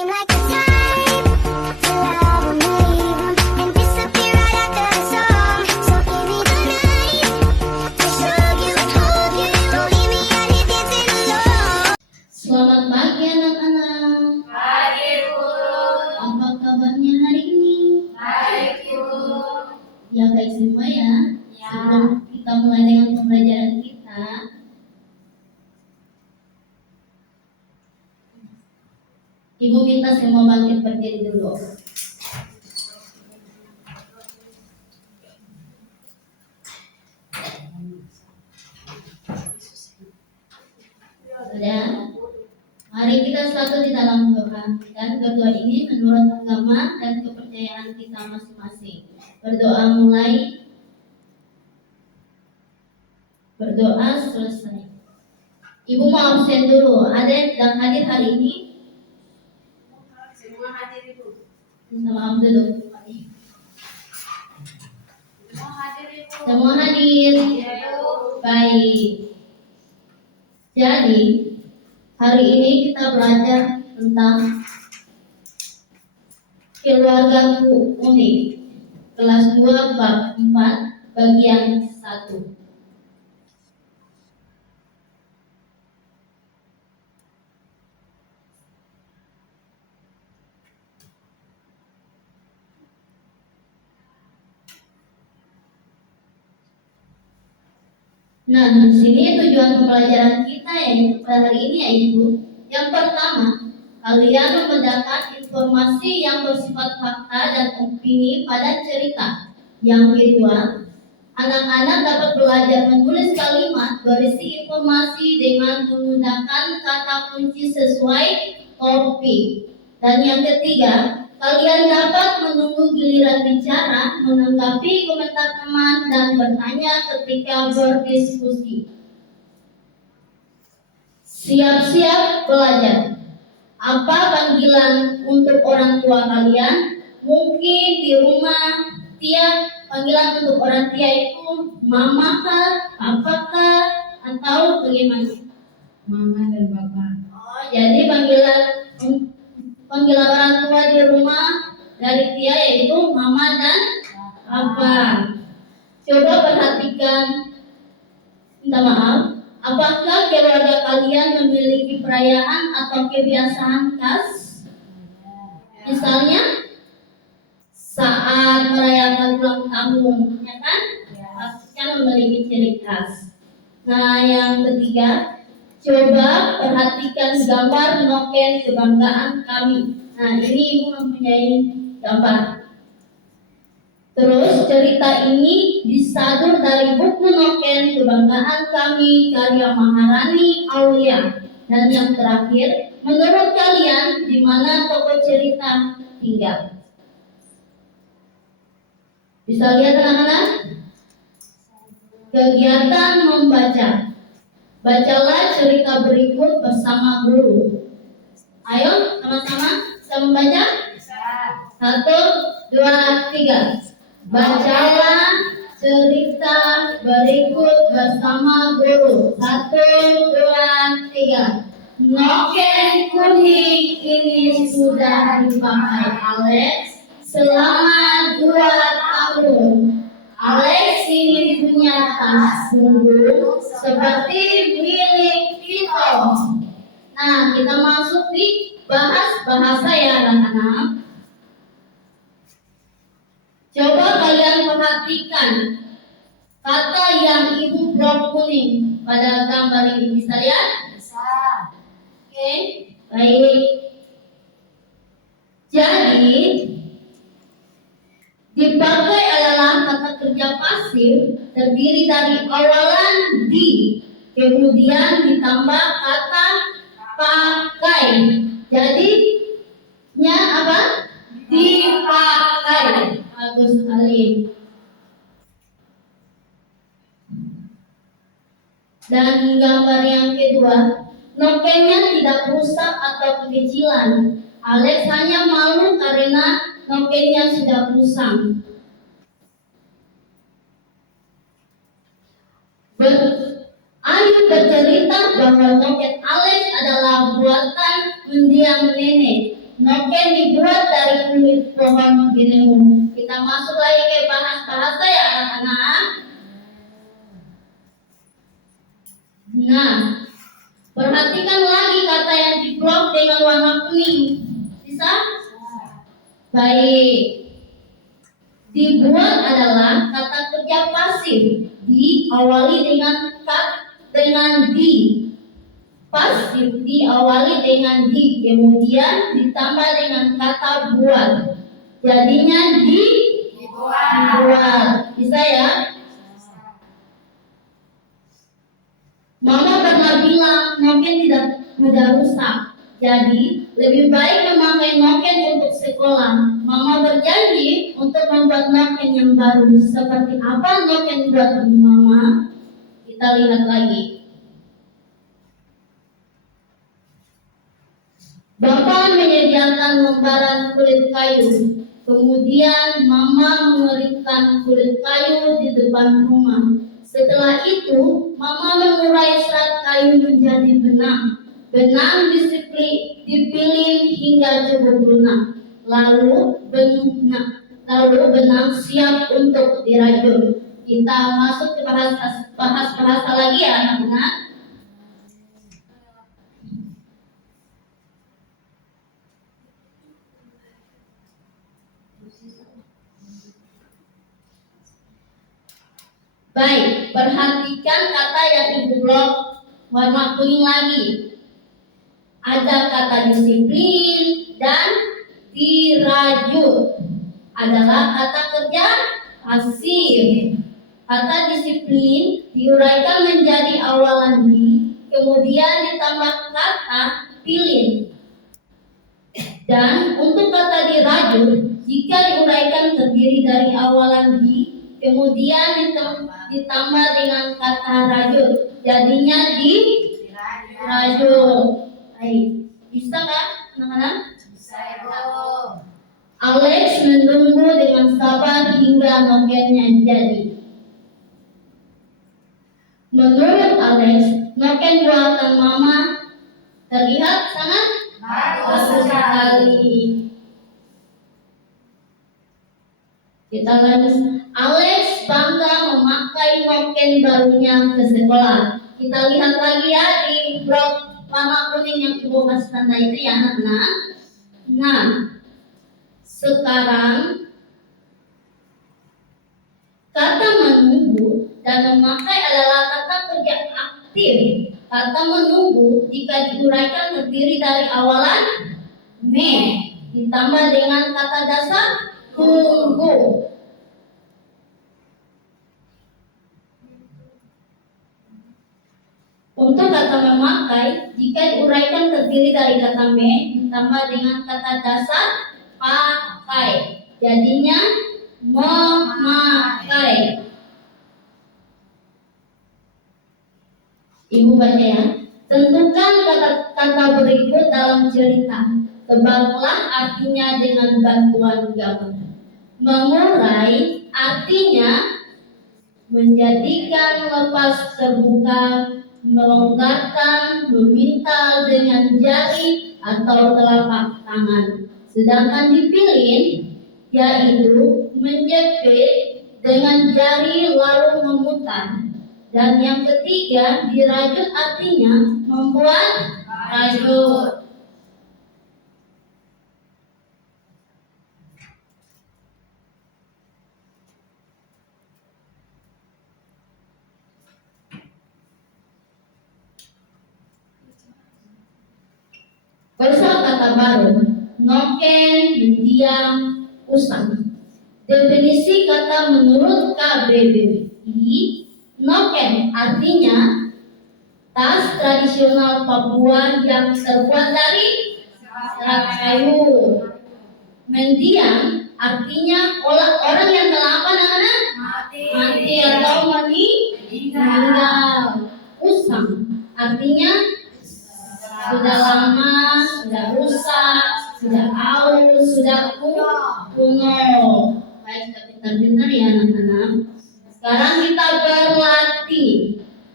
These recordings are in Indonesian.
seem like the type to love and leave 'em and disappear right after the song. So give me the night to show you, hold you. Don't leave me out here dancing alone. Selamat pagi anak-anak. Pagi, Bu. Apa kabarnya hari ini? Baik, Bu. Ya baik semua ya. Ya. Sebelum kita mulai dengan pembelajaran kita, Ibu minta semua bangkit berdiri dulu. Sudah? Mari kita satu di dalam doa. Dan berdoa ini menurut agama dan kepercayaan kita masing-masing. Berdoa mulai, berdoa selesai. Ibu mau absen dulu. Ada yang hadir hari ini? Semua hadir, Ibu. Minta maaf dulu. Semua hadir, Ibu. Semua hadir. Ya, Bu. Baik. Jadi hari ini kita belajar tentang keluargaku unik. Kelas 2 bab 4 bagian 1. Nah, di sini tujuan pembelajaran kita yaitu pada hari ini yaitu yang pertama, kalian membedakan informasi yang bersifat fakta dan opini pada cerita. Yang kedua, anak-anak dapat belajar menulis kalimat berisi informasi dengan menggunakan kata kunci sesuai topik. Dan yang ketiga, kalian dapat menunggu giliran bicara, menanggapi komentar teman, dan bertanya ketika berdiskusi. Siap-siap belajar. Apa panggilan untuk orang tua kalian? Mungkin di rumah, panggilan untuk orang tua itu mama kah, papa kah, atau bagaimana? Mama dan Bapak. Oh, jadi panggilan orang tua di rumah dari Tia yaitu mama dan papa. Coba perhatikan, minta maaf, apakah keluarga kalian memiliki perayaan atau kebiasaan khas? Misalnya saat merayakan ulang tahun, ya kan? Pastikan memiliki ciri khas. Nah, yang ketiga, coba perhatikan gambar noken kebanggaan kami. Nah, ini Ibu mempunyai gambar. Terus cerita ini disadur dari buku noken kebanggaan kami karya Maharani Aulia. Dan yang terakhir, menurut kalian di mana tokoh cerita tinggal? Bisa lihat anak-anak? Kegiatan membaca. Bacalah cerita berikut bersama guru. Ayo sama-sama kita membaca. 1, 2, 3. Bacalah cerita berikut bersama guru. 1, 2, 3. Noken kuning ini sudah dipakai Alex selama 2 tahun. Alex ini punya tas punggung seperti milik Vito. Nah, kita masuk di bahasa ya anak-anak. Coba kalian perhatikan kata yang Ibu blok kuning pada gambar ini. Bisa lihat? Bisa. Oke, baik. Jadi dipakai adalah kata kerja pasif terdiri dari awalan di, kemudian ditambah kata pakai. Jadinya apa? Dipakai. Bagus sekali. Dan gambar yang kedua, nokennya tidak rusak atau kekecilan. Alex hanya malu karena nokennya sudah usang. Ayu bercerita bahwa noken Alex adalah buatan mendiang nenek. Perhatikan lagi kata yang diblok dengan warna kuning. Bisa? Baik. Dibuat adalah kata kerja pasif, diawali dengan di. Pasif diawali dengan di, kemudian ditambah dengan kata buat. Jadinya dibuat. Bisa ya? Mama pernah bilang noken tidak mudah rusak. Jadi lebih baik memakai noken untuk sekolah. Mama berjanji untuk membuat noken yang baru. Seperti apa noken buatan Mama? Kita lihat lagi. Bapak menyediakan lembaran kulit kayu. Kemudian Mama mengeringkan kulit kayu di depan rumah. Setelah itu, Mama mengurai serat kayu menjadi benang. Benang dipilih hingga cukup lunak. Lalu benang siap untuk dirajut. Kita masuk ke bahasa lagi ya anak-anak. Baik, perhatikan kata yang Ibu blok warna kuning lagi. Ada kata disiplin dan dirajut. Adalah kata kerja pasif. Kata disiplin diuraikan menjadi awalan di, kemudian ditambah kata pilih. Dan untuk kata dirajut, jika diuraikan terdiri dari awalan di, kemudian ditambah dengan kata rajut, jadinya dirajut. Baik, bisa kan anak-anak? Bisa Ibu. Alex menunggu dengan sabar hingga nokennya jadi. Menurut Alex, noken buatan Mama terlihat sangat bagus sekali. Kita lanjut. Alex bangga memakai noken barunya ke sekolah. Kita lihat lagi ya di blok warna kuning yang Ibu kasih tanda itu ya anak-anak. Nah, sekarang kata menunggu dan memakai adalah kata kerja aktif. Kata menunggu jika diuraikan terdiri dari awalan me ditambah dengan kata dasar tunggu. Untuk kata memakai, jika diuraikan terdiri dari kata me ditambah dengan kata dasar pakai, jadinya memakai. Ibu baca ya. Tentukan kata-kata berikut dalam cerita. Tebaklah artinya dengan bantuan gambar. Mengurai artinya menjadikan lepas terbuka, melonggarkan, memintal dengan jari atau telapak tangan. Sedangkan dipilih yaitu menjepit dengan jari lalu memutar. Dan yang ketiga, dirajut artinya membuat rajut. Kosakata baru, noken, mendiam, usang. Definisi kata menurut KBBI, noken artinya tas tradisional Papua yang terbuat dari serat kayu. Mendiam artinya orang yang telah apa namanya? Mati atau meninggal. Usang artinya sudah lama, sudah rusak, sudah aus, sudah kuno. Baik, pintar-pintar ya anak-anak. Sekarang kita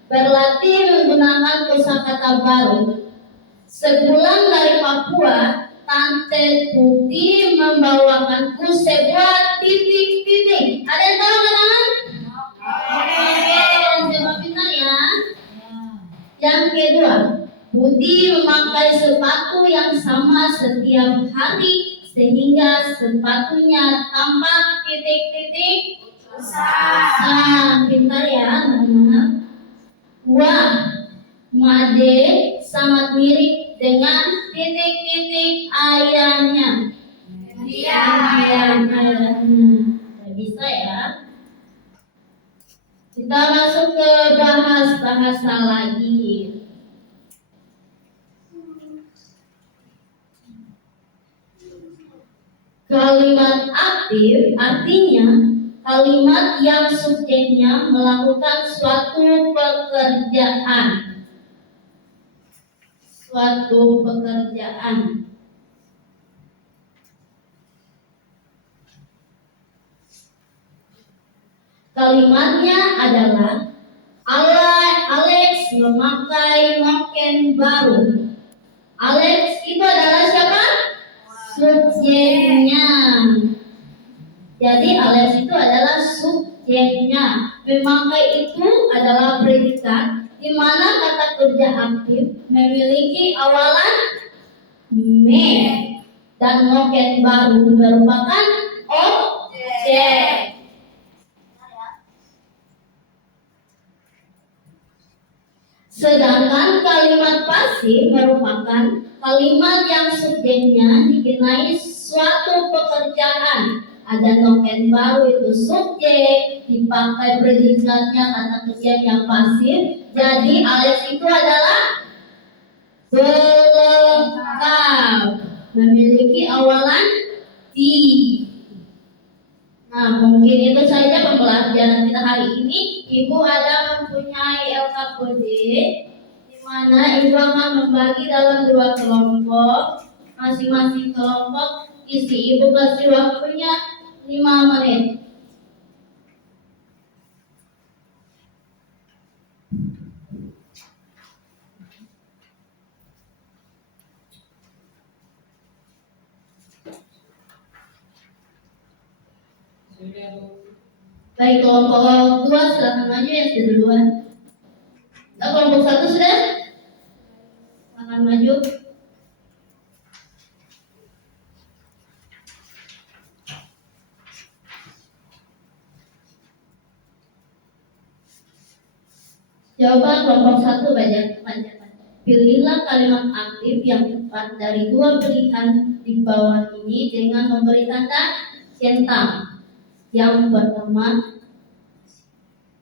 berlatih menggunakan kosakata baru. Sebulan dari Papua, Tante Tuti membawakanku sebuah titik-titik. Ada yang tahu kan? Coba pintar ya. Yang kedua, Budi memakai sepatu yang sama setiap hari sehingga sepatunya tampak titik-titik usah. Pintar ya anak-anak. Wah, Made sangat mirip dengan titik-titik ayahnya. Iya. Ayahnya. Bisa ya. Kita masuk ke bahasa lagi. Kalimat aktif artinya kalimat yang subjeknya melakukan suatu pekerjaan. Suatu pekerjaan. Kalimatnya adalah Alex memakai noken baru. Alex itu adalah siapa? Subjeknya. Jadi Alex itu adalah subjeknya. Memakai itu adalah predikat di mana kata kerja aktif memiliki awalan me dan noken baru merupakan objek. Sedangkan kalimat pasif merupakan kalimat yang subjeknya dikenai suatu pekerjaan. Ada noken baru itu subjek, dipakai predikatnya kata kerja yang pasif. Jadi Alex itu adalah pelengkap, memiliki awalan di. Nah, mungkin itu saja pembelajaran kita hari ini. Ibu ada mempunyai LKPD di mana ibu akan membagi dalam 2 kelompok. Masing-masing kelompok isi ibu kasih waktunya 5 menit. Baik, kelompok 2 silakan maju yang sudah duluan. Nah, kelompok 1 sudah? Silakan maju. Jawaban kelompok 1 bacakan. Pilihlah kalimat aktif yang tepat dari 2 pilihan di bawah ini dengan memberi tanda centang. Yang pertama,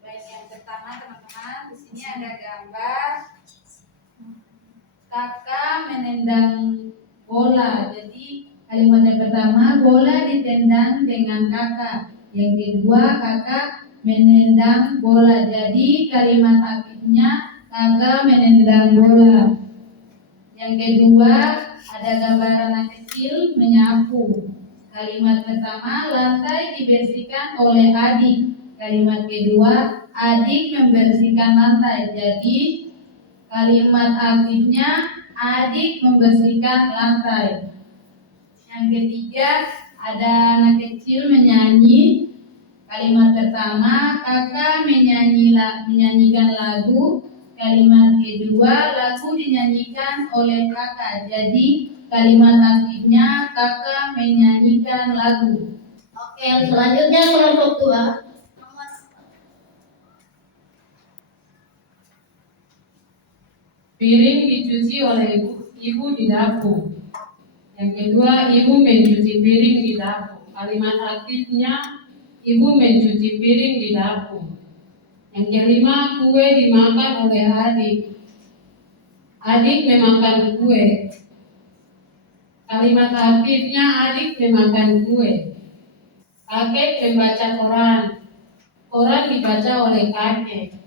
Baik, yang pertama teman-teman, di sini ada gambar kakak menendang bola. Jadi kalimat yang pertama, bola ditendang dengan kakak. Yang kedua, kakak menendang bola. Jadi kalimat aktifnya kakak menendang bola. Yang kedua, ada gambar anak kecil menyapu. Kalimat pertama, lantai dibersihkan oleh adik. Kalimat kedua, adik membersihkan lantai. Jadi kalimat aktifnya adik membersihkan lantai. Yang ketiga, ada anak kecil menyanyi. Kalimat pertama, kakak menyanyikan lagu. Kalimat kedua, lagu dinyanyikan oleh kakak. Jadi kalimat aktifnya kakak menyanyikan lagu. oke, selanjutnya kelompok 2. Piring dicuci oleh ibu di dapur. Yang kedua, ibu mencuci piring di dapur. Kalimat aktifnya ibu mencuci piring di dapur. Yang kelima, kue dimakan oleh adik. Adik memakan kue. Kalimat aktifnya adik memakan kue. Kakek membaca koran. Koran dibaca oleh kakek.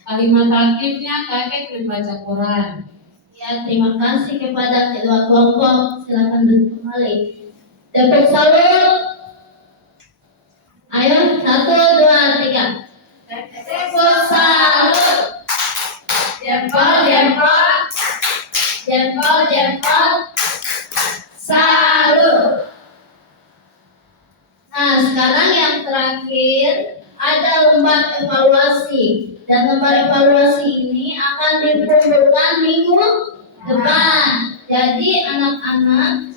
Kalimat aktifnya kakek membaca koran. Ya, terima kasih kepada kedua kelompok. Silakan duduk kembali. Tepuk salut. Ayo, 1, 2, 3. Tepuk salut. Jempol, jempol. Jempol, jempol. Salut. Nah, sekarang yang terakhir ada lembar evaluasi. Dan lembar evaluasi ini akan dikumpulkan minggu depan. Jadi anak-anak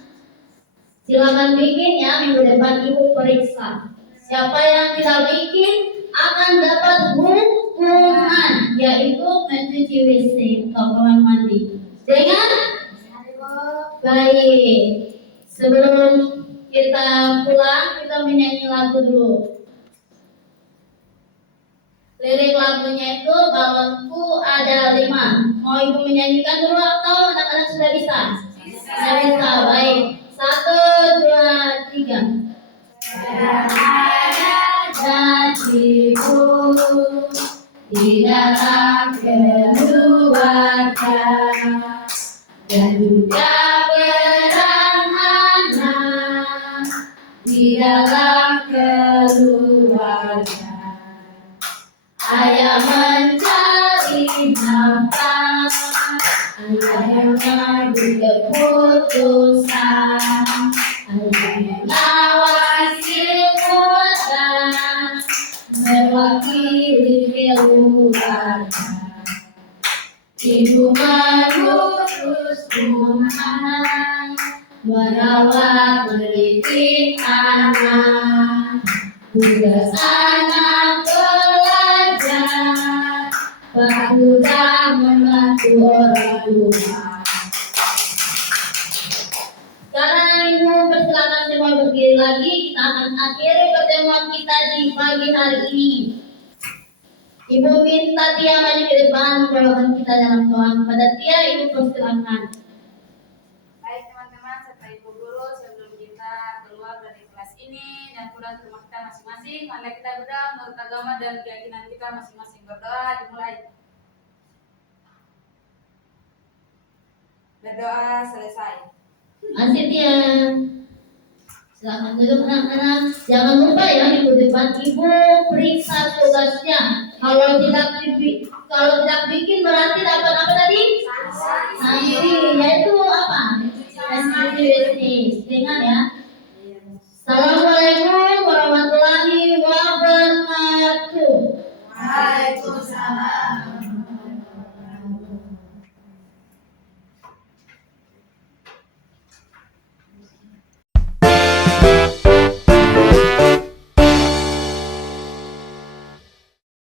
silakan bikin ya, minggu depan ibu periksa. Siapa yang tidak bikin akan dapat hukuman, yaitu mencuci WC atau kamar mandi. Dengan baik. Sebelum kita pulang, kita menyanyi lagu dulu. Lirik lagunya itu balonku ada 5. Mau ibu menyanyikan dulu atau anak-anak sudah bisa? Sudah bisa, baik. 1, 2, 3. Jadiku di dalam keluarga dan juga peran anak di dalam keluarga. Ayah mencari nafkah, ayah mengambil keputusan, ayah mengawasi kota, mewakili keluarga. Ibu mengurus rumah, merawat mendidik anak, tugas anak belajar, bantu dan membantu orang tua. Sekarang ibu persilakan semua berdiri lagi. Kita akan akhiri pertemuan kita di pagi hari ini. Ibu minta Tia maju ke depan membawakan kita dalam doa. Pada Tia, ibu persilakan. Baik teman-teman, serta ibu guru, sebelum kita keluar dari kelas ini dan pulang ke rumah kita masing-masing, mari kita berdoa menurut agama dan keyakinan kita masing-masing. Berdoa dimulai. Berdoa selesai. Masih Tia. Silakan duduk anak-anak. Jangan lupa ya minggu depan ibu periksa tugasnya. Kalau tidak bikin berarti dapat apa tadi? Sanksi. Yaitu apa? Sanksi.